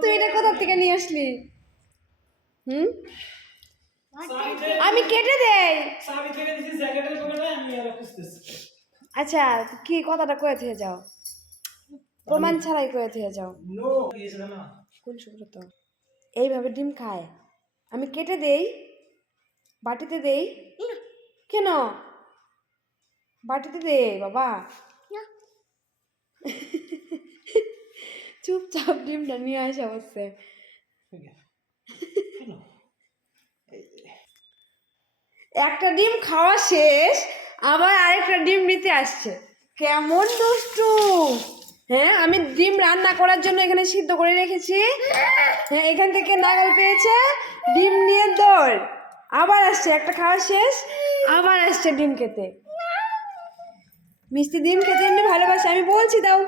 তুই এটা কোথা থেকে নিয়ে আসলি? আমি কেটে দেই। আচ্ছা, কি কথাটা কয়ে থেকে যাও, প্রমাণ ছাড়াই কয়ে থেকে যাও। কোন সুব্রত এইভাবে ডিম খায়? আমি কেটে দেই, বাটিতে দেই। কেন বাটিতে দে বাবা? চুপচাপ ডিমটা নিয়ে আসা হচ্ছে। একটা ডিম খাওয়া শেষ, আবার আরেকটা ডিম নিতে আসছে। কেমন দুষ্টু! হ্যাঁ, আমি ডিম রান্না করার জন্য এখানে সিদ্ধ করে রেখেছি। হ্যাঁ, এখান থেকে নাগাল পেয়েছে, ডিম নিয়ে দৌড়। আবার আসছে, একটা খাওয়া শেষ, আবার আসছে ডিম খেতে। মিষ্টি ডিম খেতে এমনি ভালোবাসে, আমি বলছি দাও।